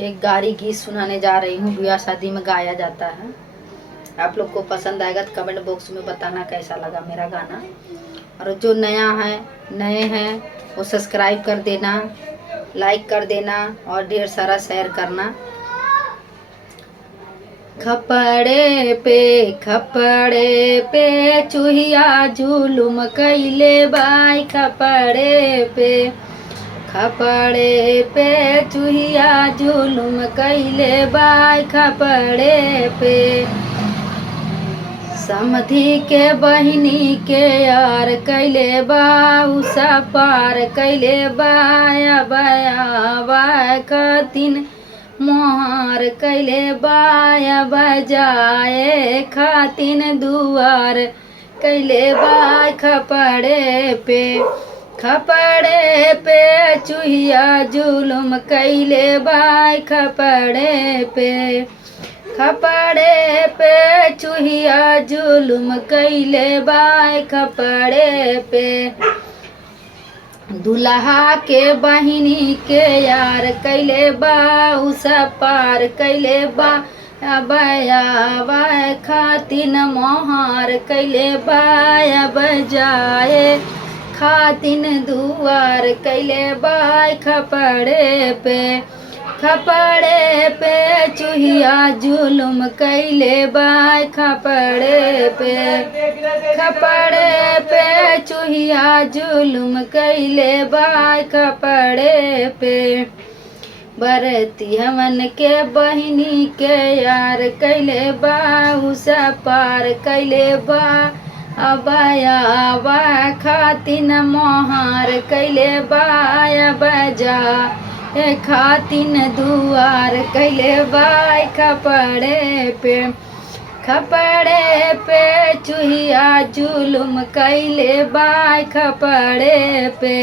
एक गाड़ी गीत सुनाने जा रही हूँ, ब्याह शादी में गाया जाता है। आप लोग को पसंद आएगा तो कमेंट बॉक्स में बताना कैसा लगा मेरा गाना। और जो नए हैं वो सब्सक्राइब कर देना, लाइक कर देना और ढेर सारा शेयर करना। खपड़े पे चूहिया जुलुम कैले बाई। खपड़े पे चूहिया जुलुम कैले बाई। खपड़े पे समधी के बहिनी के यार कैले बा, उसा पार कैले बाया बाया खातिन मोहार कैले बाया बजाए खातिन दुआर कैले बाय। खपड़े पे चूहिया जुलुम कैले बाय। खपड़े पे चूहिया जुलुम कैले बाय। खपड़े पे दुल्हा के बहिनी के यार कैले बा, उसा पार कैले बा बया खातिन मोहार कैले बाया बजाए खातिन दुआर कैले बाय। खपड़े पे चूहिया जुलुम कैले बाय। खपड़े पे चूहिया जुलुम कैले बाय। खपड़े पे बरती हमन के बहिनी के यार कैले बा, उसा पार कैले बा अबाया बा खातिन मोहार कैले बाया बजा खातिन दुआर कैले बाय। खपड़े पे चूहिया जुलुम कैले बाय। खपड़े पे